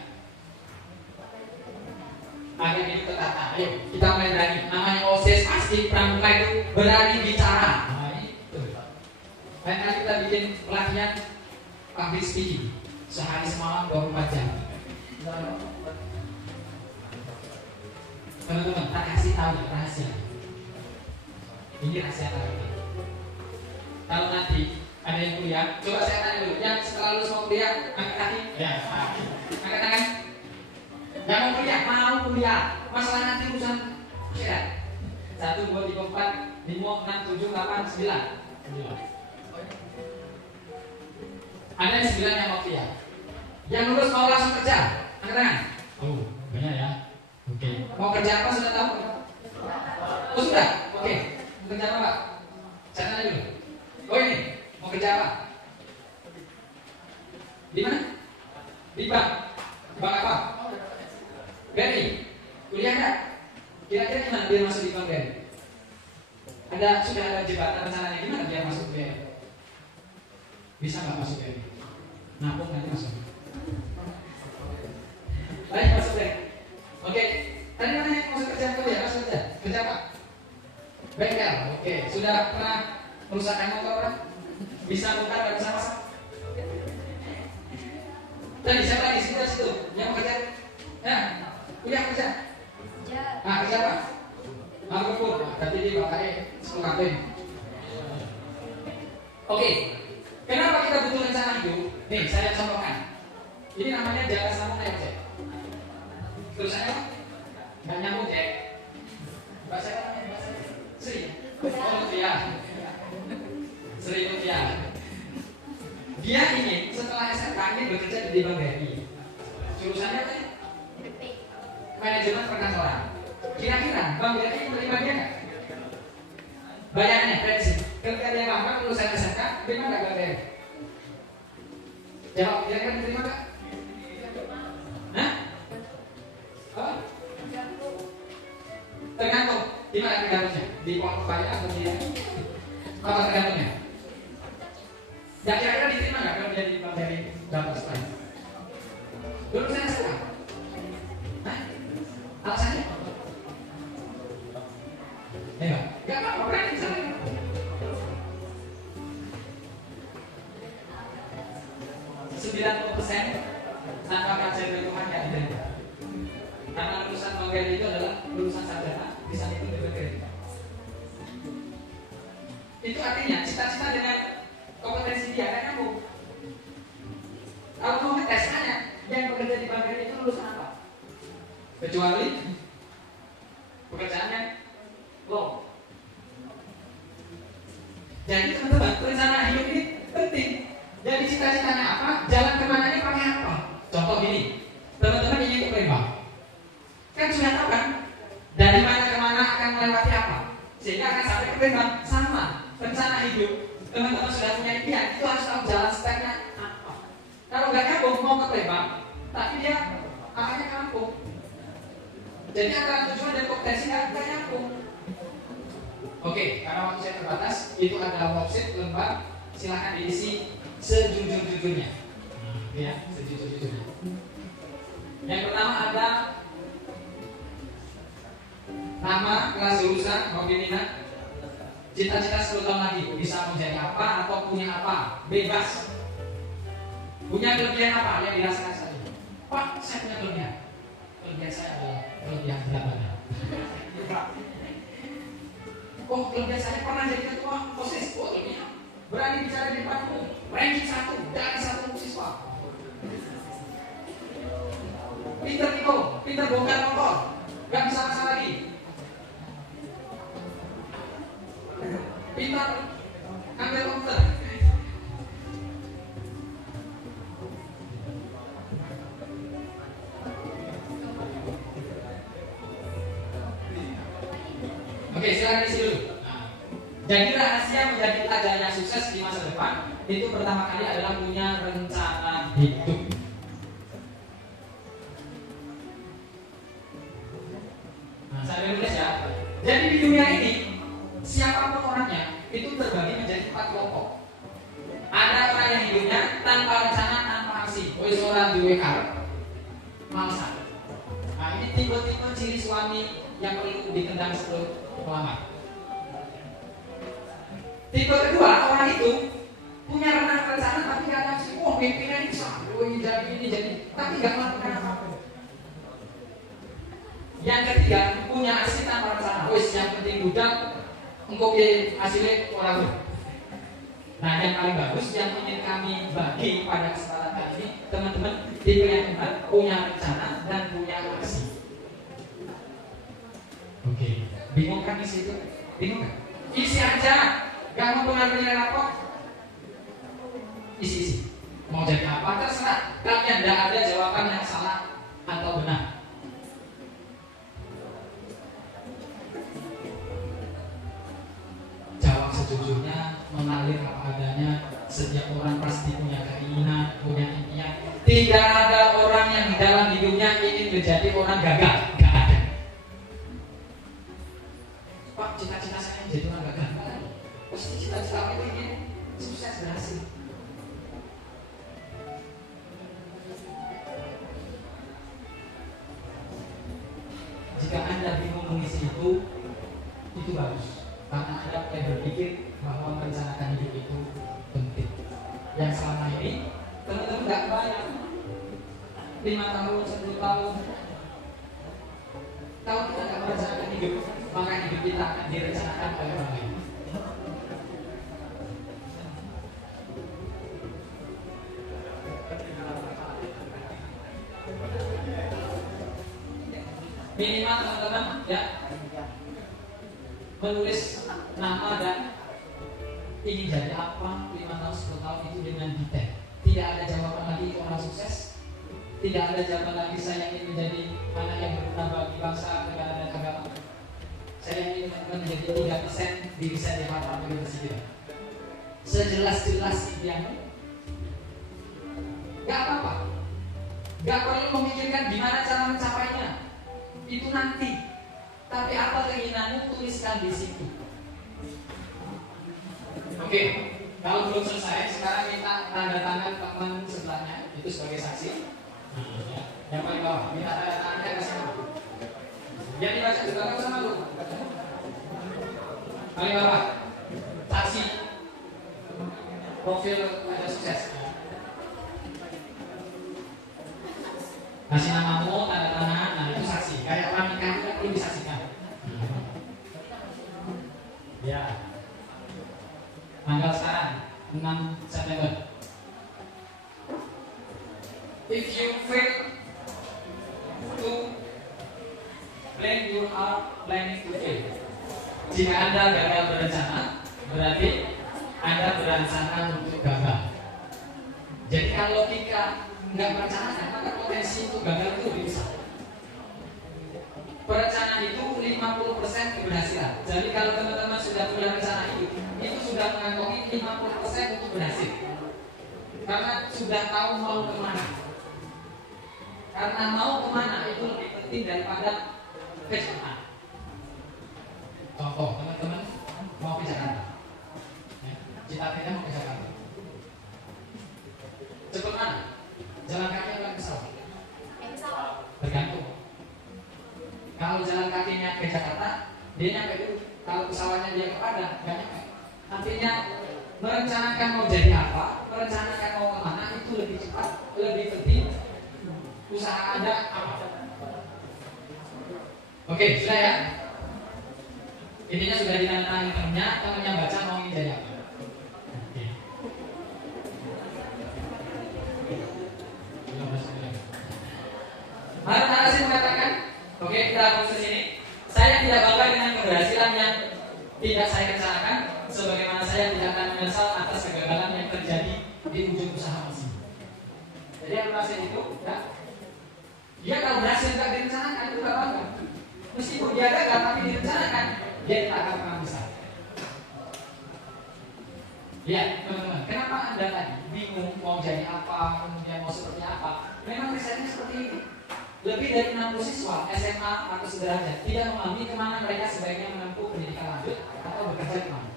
Agar hidup tertata. Ayo, kita mulai berani. Namanya OSIS pasti pramuka itu berani bicara. Nah itu. Lain kali kita bikin pelatihan public speaking sehari semalam 24 jam. Teman-teman, tak kasih tahu ya rahasia. Ini rahasia tadi. Kalau nanti ada yang kuliah, coba saya tanya dulu. Yang setelah lulus mau kuliah, angkat kaki. Ya, angkat tangan. Yang mau kuliah, masalah nanti urusan akhirat. 1, 2, 3, 4, 5, 6, 7, 8, 9. Ada yang 9 yang mau kuliah. Yang lulus mau langsung kerja, angkat tangan. Oh, banyak ya. Oke. Mau kerja apa sudah tahu? Oh sudah, oke. Mau kerja apa Pak? Saya tanya dulu. Oh ini, mau kerja apa? Di mana? Di bank. Bank apa? BRI. Kuliah enggak? Kira-kira gimana biar masuk di bank BRI? sudah ada jembatan rencananya gimana dia masuk BRI? Bisa nggak masuk BRI? Nampung nanti masuk. Baik, masuk BRI. Oke, tadi mana yang masuk kerja apa ya? Masuk kerja. Kerja apa? Bengkel. Oke, sudah pernah merusakkan motor kan? Bisa buka dan bisa masak. Tadi siapa di situ? Yang mau kerja? Nah, punya kerja? Nah, kerja apa? Angkut, tadi di bapaknya sekolah. Oke, kenapa kita butuh rencana hidup? Nih, saya contohkan. Ini namanya jaga sambung air cek. Terus saya nggak nyambung cek. Bahasa apa namanya? Bahasa Sri. Oh, Rupiah. Sri Rupiah. Dia ingin setelah SMK ini bekerja di Bank BRI. Jurusannya apa? Manajemen perkantoran. Kira-kira Bank BRI menerima dia nggak? Bayangannya, prediksi. Ketika dia ngangkat lulusan SMK, terima nggak Bank BRI? Jawab, kira-kira diterima nggak? Hah? Apa? Tergantung. Di mana tergantungnya? Di pondok bayar atau di apa tergantungnya? Ya kira-kira diterima nggak kalau dia di Bank BRI dapat setelah? Lulusan SMK? Hah? Alasannya? Ya, nggak apa-apa, berani sana. 90% tanpa kajian lingkungan yang diterima. Karena lulusan Bank BRI itu adalah lulusan sarjana, bisa itu bekerja. Itu artinya cita-cita dengan kompetensi dia kan nyambung. Kalau mau ngetes tanya, yang bekerja di Bank BRI itu lulusan apa? Kecuali pekerjaannya low. Jadi teman-teman, rencana hidup ini penting. Jadi cita-citanya apa? Jalan kemana ini pakai apa? Contoh gini, teman-teman ingin ke Palembang, kan sudah tahu kan? Dari mana ke mana akan melewati apa? Sehingga akan sampai ke Palembang. Sama rencana hidup, teman-teman sudah punya impian, itu harus tahu jalan stepnya apa. Kalau nggak nyambung mau ke Palembang, tapi dia akhirnya kampung. Jadi antara tujuan dan kompetensi nggak nyambung. Oke, karena waktu saya terbatas, itu adalah worksheet lembar, silahkan diisi sejujur-jujurnya. Ya, sejujur-jujurnya. Yang pertama ada nama, kelas jurusan, hobi minat, cita-cita 10 tahun lagi, bisa menjadi apa atau punya apa, bebas. Punya kelebihan apa yang dirasakan saat ini? Pak, saya punya kelebihan. Kelebihan saya adalah kelebihan berat badan. Oh, kelebihan saya pernah jadi ketua OSIS. Oh, kelebihan berani bicara di depan umum, ranking 1 dari 1 siswa. Pinter itu, pinter bongkar motor, gak bisa masak lagi. Pinter ambil komputer. Oke, silakan isi dulu. Jadi rahasia menjadi pelajar yang sukses di masa depan itu pertama kali adalah punya rencana hidup. Nah, saya tulis ya. Jadi di dunia ini siapapun orangnya itu terbagi menjadi 4 kelompok. Ada orang yang hidupnya tanpa rencana, tanpa aksi. Oh, seorang duwe karep, malesan. Nah, ini tipe-tipe ciri suami yang perlu ditendang sebelum melamar. Tipe kedua, orang itu punya rencana tapi gak ada aksi. Oh, mimpinya bisa, ini jadi, tapi gak melakukan apa-apa. Yang ketiga, punya aksi tanpa rencana. Wis, yang penting budak, engkau hasilnya orang. Nah, yang paling bagus yang ingin kami bagi pada kesempatan kali ini, teman-teman, tipe yang keempat punya rencana dan punya aksi. Oke, bingung kan isi itu? Bingung kan? Isi aja. Gak mau benar-benar rapor, isi. Mau jadi apa terserah. Tapi tidak ada jawaban yang salah atau benar. Jawab sejujurnya, mengalir apa adanya. Setiap orang pasti punya keinginan, punya impian. Tidak ada orang yang di dalam hidupnya ingin menjadi orang gagal. Gak ada. Pak, cita-cita saya jadi tenaga gagal. Pasti cita-cita itu ingin sukses berhasil. Jika Anda bingung mengisi itu bagus. Karena Anda mulai berpikir bahwa merencanakan hidup itu penting. Yang selama ini teman-teman nggak bayang 5 tahun, 10 tahun. Kalau kita nggak merencanakan hidup, maka hidup kita akan direncanakan oleh orang lain. Minimal teman-teman ya menulis nama dan ingin jadi apa 5 tahun 10 tahun itu dengan detail. Tidak ada jawaban lagi itu orang sukses. Tidak ada jawaban lagi saya ingin menjadi anak yang berguna bagi bangsa, negara dan agama. Saya ingin teman-teman menjadi 3% di desain di Harvard University. Sejelas-jelas impianmu. Gak apa-apa. Gak perlu memikirkan gimana cara mencapainya. Itu nanti. Tapi apa keinginanmu, tuliskan di situ. Oke, kalau belum selesai, sekarang kita tanda tangan teman sebelahnya itu sebagai saksi. Yang paling bawah, minta tanda tangannya ke sana. Yang dibaca juga nggak usah malu. Paling bawah, saksi. Profil ada sukses. Kasih namamu, tanda tangan, nah itu saksi. Kayak orang nikah itu perlu disaksikan. Ya. Tanggal sekarang 6 September. If you fail to plan, you are planning to fail. Jika Anda gagal berencana, berarti Anda berencana untuk gagal. Jadi kalau kita nggak merencanakan, maka potensi untuk gagal itu lebih besar. Perencanaan itu 50% keberhasilan. Jadi kalau teman-teman sudah punya rencana itu sudah mengantongi 50% untuk berhasil. Karena sudah tahu mau kemana. Karena mau kemana itu lebih penting daripada kecepatan. Contoh, teman-teman mau ke Jakarta. Cita-citanya mau ke Jakarta. Cepat mana? Jalan kaki atau pesawat? Tergantung. Kalau jalan kakinya ke Jakarta, dia nyampe dulu. Kalau pesawatnya dia ke Padang, nggak nyampe. Artinya merencanakan mau jadi apa, merencanakan mau kemana itu lebih cepat, lebih penting. Usaha Anda apa? Oke, sudah ya. Intinya sudah ditandatangani temannya baca mau ingin jadi apa. Harun Arasim mengatakan, oke, kita fokus sini. Saya tidak bangga dengan keberhasilan yang tidak saya rencanakan, sebagaimana saya tidak akan menyesal atas kegagalan yang terjadi di ujung usaha mesin. Jadi Harun Arasim itu, ya, dia kalau berhasil tidak direncanakan itu tidak bangga. Meskipun dia gagal tapi direncanakan, dia tidak akan pernah besar. Ya, teman-teman, kenapa Anda tadi bingung mau jadi apa, kemudian mau seperti apa? Memang risetnya seperti ini. Lebih dari 60 siswa SMA atau sederajat tidak memahami kemana mereka sebaiknya menempuh pendidikan lanjut atau bekerja di mana.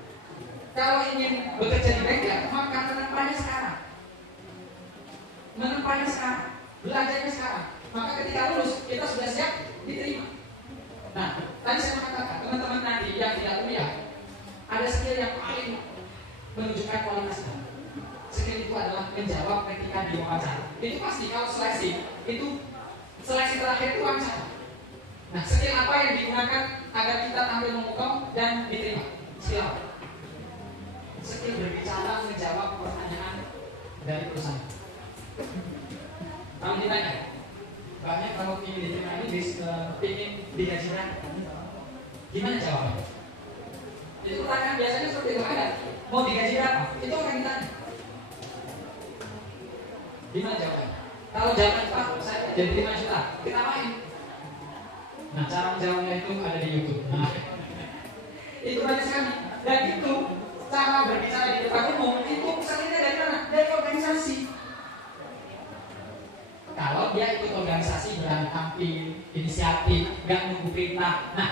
Kalau ingin bekerja di bengkel, maka menempahnya sekarang. Menempahnya sekarang, belajarnya sekarang. Maka ketika lulus, kita sudah siap diterima. Nah, tadi saya mengatakan, teman-teman nanti yang tidak kuliah, ada skill yang paling menunjukkan kualitasnya. Skill itu adalah menjawab ketika diwawancara. Itu pasti kalau seleksi, itu seleksi terakhir itu wawancara. Nah, skill apa yang digunakan agar kita tampil memukau dan diterima? Skill apa? Skill berbicara, menjawab pertanyaan dari perusahaan. Kalau ditanya, banyak kalau ingin diterima ini ingin digaji berapa? Gimana jawabannya? Itu pertanyaan biasanya seperti itu ada. Mau digaji berapa? Itu akan ditanya. Gimana jawabannya? Kalau jawaban Pak, saya jadi 5 juta, kita main. Nah, cara menjawabnya itu ada di YouTube. Nah, itu banyak sekali. Dan itu cara berbicara di depan umum itu misalnya dari mana? Dari organisasi. Kalau dia ikut organisasi berani tampil, inisiatif, nggak nunggu perintah. Nah,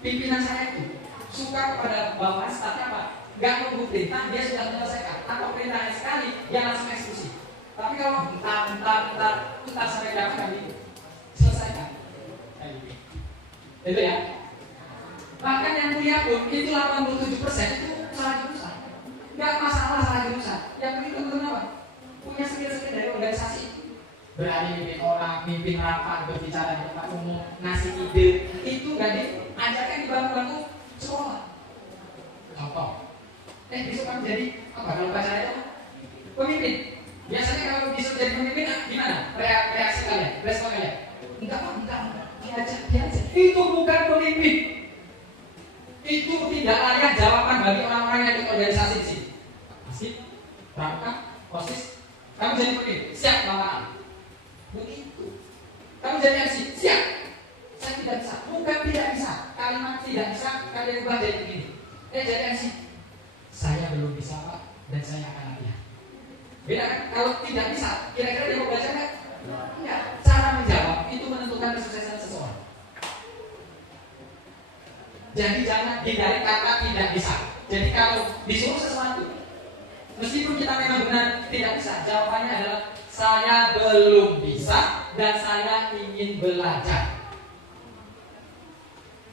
pimpinan saya itu suka kepada bawahan staffnya apa? Gak nunggu perintah, dia sudah menyelesaikan. Atau perintahnya sekali, dia langsung eksekusi. Tapi kalau bentar sampai dapat kali itu selesaikan. Itu ya. Bahkan yang punya pun itu 87% itu salah jurusan. Gak masalah salah jurusan. Yang penting teman-teman apa? Punya skill-skill dari organisasi. Berani mimpin orang, mimpin rapat, berbicara di tempat umum, ngasih ide. Itu gak diajarkan di bangku-bangku sekolah. Contoh. Besok kamu jadi apa? Kalau baca itu pemimpin. Biasanya kalau disuruh jadi pemimpin, gimana? Reaksi kalian, respon kalian? Enggak. Dia aja. Itu bukan pemimpin. Itu tidak layak jawaban bagi orang-orang yang ikut organisasi di sini. Asik, pramuka, OSIS, kamu jadi pemimpin, siap lamaran. Begitu. Kamu jadi MC, siap. Saya tidak bisa, bukan tidak bisa. Kalimat tidak bisa kalian ubah jadi begini. Jadi MC. Saya belum bisa Pak, dan saya akan latihan. Beda kan? Kalau tidak bisa, kira-kira dia mau baca nggak? Enggak. Cara menjawab itu menentukan kesuksesan seseorang. Jadi jangan hindari kata tidak bisa. Jadi kalau disuruh sesuatu, meskipun kita memang benar tidak bisa, jawabannya adalah saya belum bisa dan saya ingin belajar.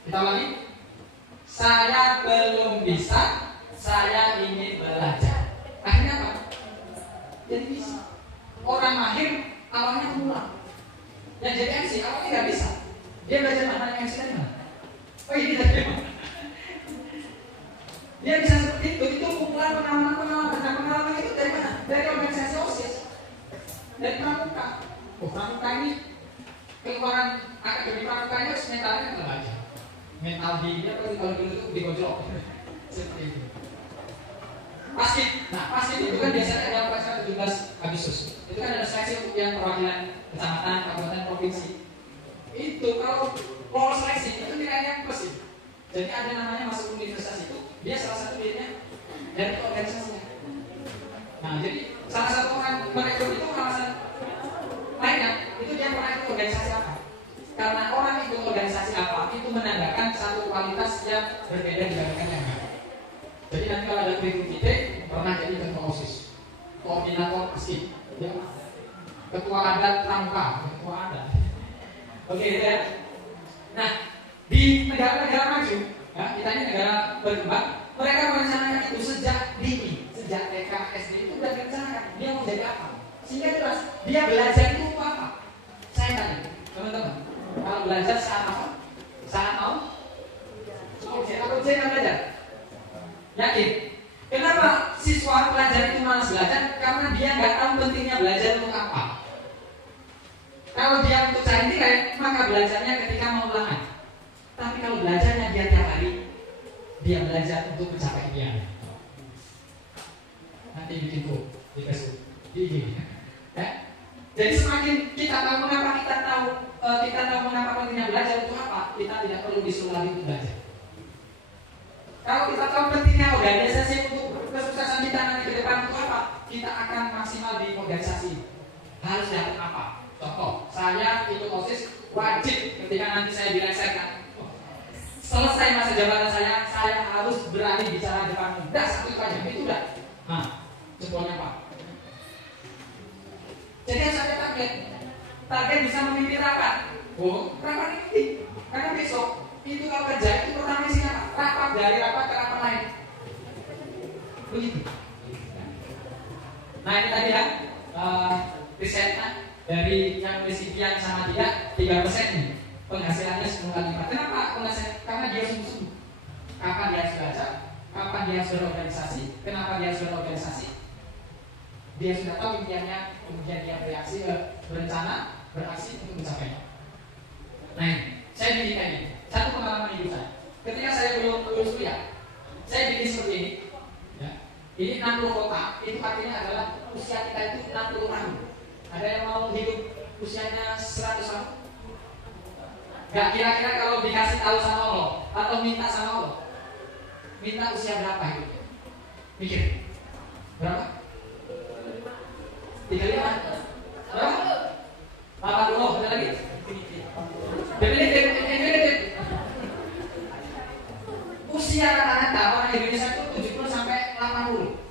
Kita ulangi. Saya belum bisa, saya ingin belajar. Akhirnya apa? Jadi bisa. Orang mahir awalnya pemula. Yang jadi MC awalnya nggak bisa. Dia belajar mana yang MC dari mana? Oh ini dari mana? Dia bisa seperti itu. Itu kumpulan pengalaman. Nah pengalaman itu dari mana? Dari organisasi OSIS. Dari pramuka. Pramuka ini keluaran akademi pramukanya harus mentalnya telah baca. Mental dia kalau dulu itu digojok. Seperti itu. Paskib itu kan biasanya ada upacara 17 Agustus. Itu kan ada seleksi untuk yang perwakilan kecamatan, kabupaten, provinsi. Itu kalau lolos seleksi itu nilainya plus. Jadi ada namanya masuk universitas itu, dia salah satu dirinya dari organisasinya. Nah, jadi salah satu orang merekrut itu alasan lainnya itu dia pernah ikut organisasi apa? Karena orang ikut organisasi apa itu menandakan satu kualitas yang berbeda dibandingkan yang lain. Jadi nanti kalau ada kurikulum kita pernah jadi ketua OSIS, koordinator paskib, ya, ketua adat pramuka, ketua adat. Oke, gitu ya. Nah, di negara-negara maju, ya, kita ini negara berkembang, mereka merencanakan itu sejak dini, sejak TK, SD itu sudah direncanakan dia mau jadi apa, sehingga jelas dia belajar itu apa. Saya tanya, teman-teman, kalau belajar saat apa? Saat mau? Kalau ujian belajar? Yakin? Kenapa siswa pelajar itu malas belajar? Karena dia nggak tahu pentingnya belajar untuk apa. Kalau dia untuk cari nilai, maka belajarnya ketika mau ulangan. Tapi kalau belajarnya dia tiap hari, dia belajar untuk mencapai impiannya. Nanti bikin tuh di Facebook, di IG. Ya? Jadi semakin kita tahu mengapa kita tahu mengapa pentingnya belajar untuk apa, kita tidak perlu disuruh lagi untuk belajar. Kalau kita tahu pentingnya organisasi untuk kesuksesan kita nanti ke depan untuk apa, kita akan maksimal di organisasi. Harus dapat apa? Contoh, saya ikut OSIS wajib ketika nanti saya dilengsarkan. Selesai masa jabatan saya harus berani bicara depan umum. Satu itu aja, itu udah. Nah, jempolnya Pak. Jadi harus ada target. Target bisa memimpin rapat. Rapat ini penting. Karena besok itu kalau kerja itu pertama isinya rapat dari rapat ke rapat lain. Begitu. Nah ini tadi ya risetnya dari yang resipian sama tidak 3% nih penghasilannya 10 kali lipat. Kenapa penghasilan? Karena dia sungguh-sungguh. Kapan dia harus belajar? Kapan dia harus berorganisasi? Kenapa dia harus berorganisasi? Dia sudah tahu impiannya, kemudian dia berencana, beraksi untuk mencapainya. Nah, saya bikin ini. Satu pengalaman hidup saya. Ketika saya belum lulus kuliah, saya bikin seperti ini. Ya. Ini 60 kota, itu artinya adalah usia kita itu 60 tahun. Ada yang mau hidup usianya 100 tahun? Gak kira-kira kalau dikasih tahu sama Allah atau minta sama Allah, minta usia berapa hidup? Mikir. Berapa? 35? Berapa? 80? Ada lagi? Definitif. usia rata-rata orang Indonesia itu 70 sampai 80.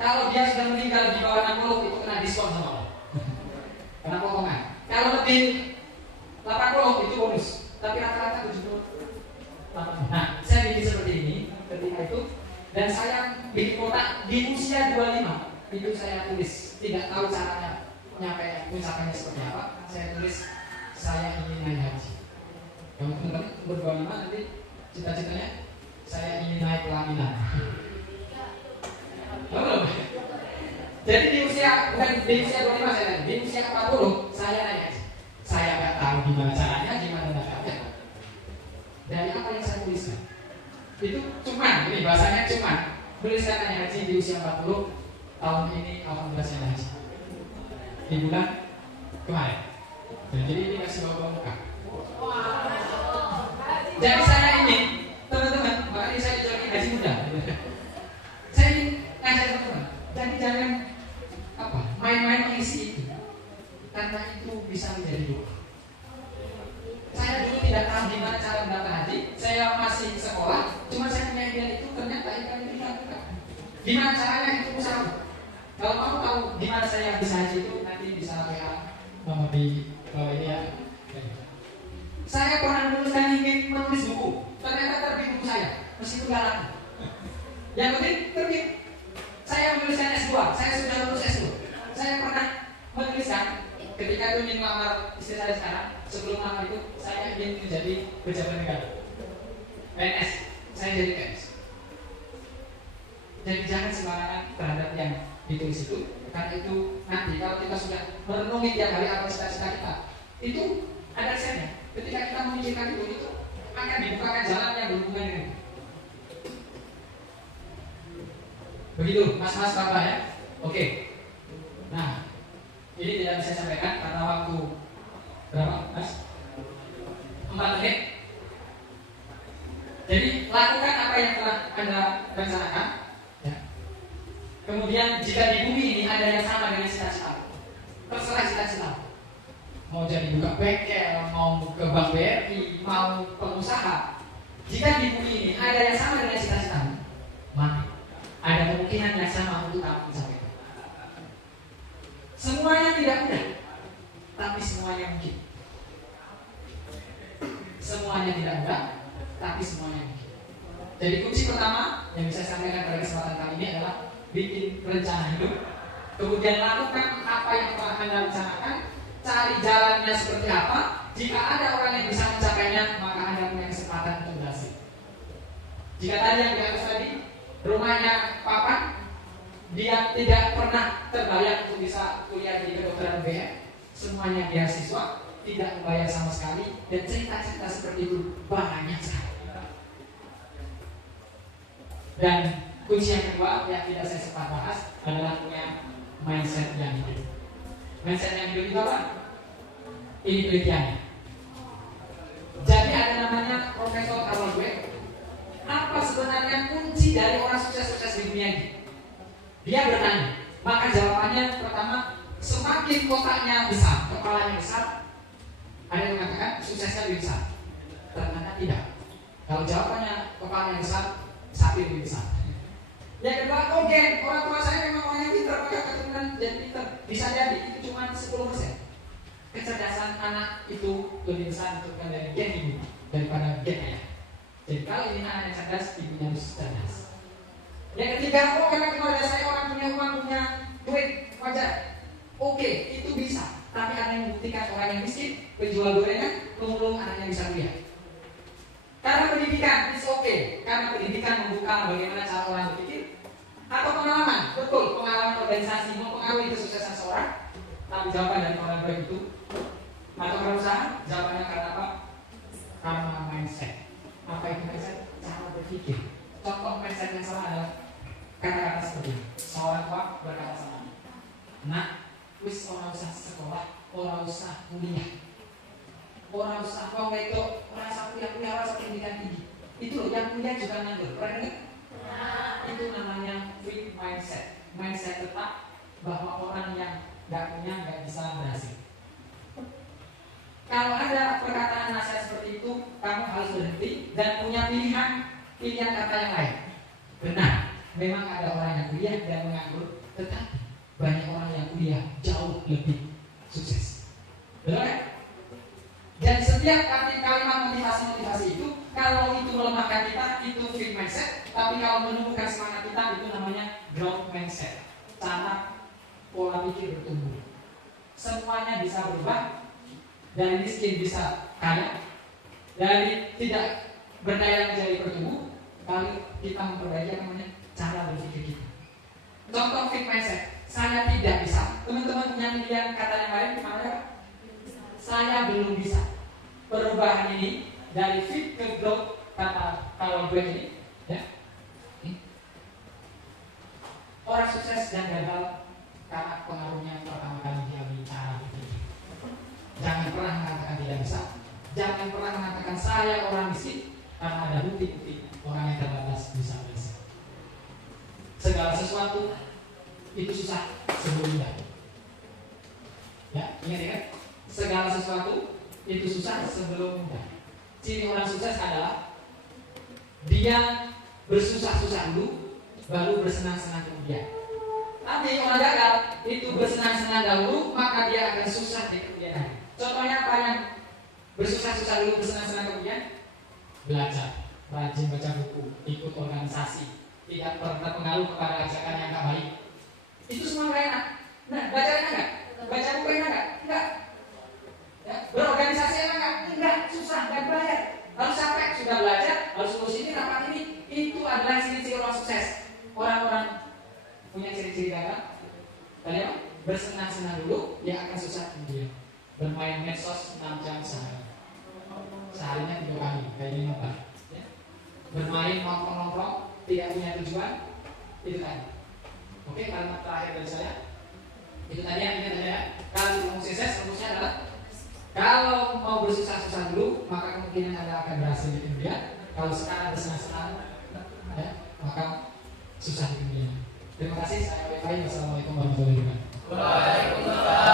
Kalau dia sudah meninggal di bawah 60 itu kena diskon sama Allah. Kena potongan. Kalau lebih 80 itu bonus. Tapi rata-rata 70. Nah, saya bikin seperti ini ketika itu, dan saya bikin kotak di usia 25. Itu saya tulis, tidak tahu caranya nyampe ucapannya seperti apa. Saya tulis saya ingin naik haji. Yang teman-teman umur 25 nanti cita-citanya saya ingin naik pelaminan. Belum. Jadi di usia, bukan di usia 25 saya naik, di usia 40 saya naik haji. Saya nggak tahu gimana caranya, gimana daftarnya. Dari apa yang saya tuliskan? Itu cuman, ini bahasanya cuman tuliskan naik haji di usia 40 tahun ini alhamdulillah saya naik haji. Di bulan kemarin. Jadi ini masih bawa muka. Jadi saya ingin teman-teman, makanya saya dijoki haji muda. Saya ingin ngajak teman-teman. Jadi jangan main-main mengisi itu, karena itu bisa menjadi doa. Saya dulu tidak tahu gimana cara mendaftar haji. Saya masih sekolah, cuma saya punya ide itu ternyata itu dilakukan. Gimana caranya itu usaha. Kalau kamu tahu gimana saya bisa haji itu, nanti bisa WA nomor di bawah ini ya. Saya pernah menuliskan ingin menulis buku, ternyata terbit buku saya, meskipun nggak laku. Yang penting terbit. Saya menuliskan S2, saya sudah lulus S2. Saya pernah menuliskan ketika itu ingin melamar istri saya sekarang, sebelum melamar itu saya ingin menjadi pejabat negara, PNS. Saya jadi PNS. Jadi jangan sembarangan terhadap yang ditulis itu, karena itu nanti kalau kita sudah merenungi tiap hari apa cita-cita kita, itu ada resepnya. Ketika kita memikirkan itu akan dibukakan jalan yang berhubungan dengan itu. Begitu, mas-mas bapak ya. Oke. Nah, ini tidak bisa saya sampaikan karena waktu berapa, mas? 4 menit. Jadi lakukan apa yang telah Anda rencanakan. Ya. Kemudian jika di bumi ini ada yang sama dengan cita-cita, terserah cita-cita. Mau jadi buka bengkel, mau ke bank BRI, mau pengusaha. Jika di bumi ini ada yang sama dengan cita-cita, maka ada kemungkinan yang sama untuk kamu mencapai. Semuanya tidak mudah, tapi semuanya mungkin. Semuanya tidak mudah, tapi semuanya mungkin. Jadi kunci pertama yang bisa saya sampaikan pada kesempatan kali ini adalah bikin rencana hidup, kemudian lakukan apa yang telah Anda rencanakan, cari jalannya seperti apa. Jika ada orang yang bisa mencapainya, maka Anda punya kesempatan untuk berhasil. Jika tadi yang di atas tadi, rumahnya papan, dia tidak pernah terbayang untuk bisa kuliah di kedokteran UGM, semuanya beasiswa, tidak membayar sama sekali, dan cerita-cerita seperti itu banyak sekali. Dan kunci yang kedua yang tidak saya sempat bahas adalah punya mindset yang hidup. Mindset yang hidup itu apa? Ini penelitiannya. Jadi ada namanya Profesor Carol Dweck. Apa sebenarnya kunci dari orang sukses-sukses di dunia ini? Dia bertanya, maka jawabannya pertama, semakin kotaknya besar, kepalanya besar, ada yang mengatakan suksesnya lebih besar. Ternyata tidak. Kalau jawabannya kepalanya besar, sapi lebih besar. Yang kedua, orang tua saya memang orang yang pintar, maka keturunan jadi pintar. Bisa jadi itu cuma 10%. Kecerdasan anak itu lebih besar untuk dari gen ibu daripada gen ayah. Jadi kalau ini anak yang cerdas, ibunya harus cerdas. Yang ketiga, karena keluarga saya orang punya uang, punya duit, wajar. Oke, itu bisa. Tapi ada yang membuktikan orang yang miskin, penjual gorengan, pemulung anaknya bisa kuliah. Karena pendidikan, it's okay. Karena pendidikan membuka bagaimana cara orang berpikir. Atau pengalaman, betul, pengalaman organisasi mempengaruhi kesuksesan seorang. Tapi jawaban dari orang baik itu, atau berusaha, jawabannya karena apa? Karena mindset. Apa itu mindset? Cara berpikir. Contoh mindset yang salah adalah kata-kata seperti ini. Seorang tua berkata sama anak, "Nak, wis orang usah sekolah, orang usah kuliah, orang usah wong wedok, orang usah kuliah, orang usah pendidikan tinggi." Itu loh, yang kuliah juga nganggur. Pernah dengar? Itu namanya fixed mindset. Mindset tetap bahwa orang yang nggak punya nggak bisa berhasil. Kalau ada perkataan nasihat seperti itu, kamu harus berhenti dan punya pilihan pilihan kata yang lain. Benar, memang ada orang yang kuliah dan menganggur, tetapi banyak orang yang kuliah jauh lebih sukses. Betul kan? Dan setiap kalimat motivasi itu, kalau itu melemahkan kita, itu fixed mindset. Tapi kalau menumbuhkan semangat kita, itu namanya growth mindset. Cara pola pikir bertumbuh. Semuanya bisa berubah. Dari miskin bisa kaya, dari tidak berdaya menjadi bertumbuh. Kalau kita memperbaiki namanya cara berpikir kita. Contoh fixed mindset, saya tidak bisa. Teman-teman punya pilihan kata yang lain gimana ya? Saya belum bisa. Perubahan ini dari fit ke growth, kata kalau gue ini, ya. Orang sukses dan gagal karena pengaruhnya pertama kali diambil cara berpikir. Jangan pernah mengatakan tidak bisa. Jangan pernah mengatakan saya orang miskin, karena ada bukti-bukti orang yang terbatas bisa bisa. Segala sesuatu itu susah sebelum mudah. Ya, ingat ya. Segala sesuatu itu susah sebelum mudah. Ciri orang sukses adalah dia bersusah-susah dulu, baru bersenang-senang kemudian. Tapi orang gagal itu bersenang-senang dahulu, maka dia akan susah di kemudian hari. Contohnya apa yang bersusah-susah dulu, bersenang-senang kemudian? Belajar, rajin baca buku, ikut organisasi, tidak terpengaruh kepada ajakan yang gak baik. Itu semua gak enak. Nah, baca enak gak? Baca buku enak gak? Enggak. Ya, berorganisasi enak gak? Enggak, susah, dan belajar. Harus capek, sudah belajar, harus urus ini, rapat ini. Itu adalah ciri-ciri orang sukses. Orang-orang punya ciri-ciri gagal. Tadi apa? Bersenang-senang dulu, dia akan susah kemudian. Bermain medsos 6 jam sehari. Seharinya 3 kali, kayak ini apa? Ya. Bermain nongkrong-nongkrong, tidak punya tujuan, itu tadi. Oke, kalimat terakhir dari saya. Itu tadi yang ingat ya. Kalau mau sukses, rumusnya adalah kalau mau bersusah-susah dulu, maka kemungkinan Anda akan berhasil di kemudian. Kalau sekarang bersenang-senang, ya, maka susah di kemudian. Terima kasih. Saya Wai. Wassalamualaikum warahmatullahi wabarakatuh. Waalaikumsalam.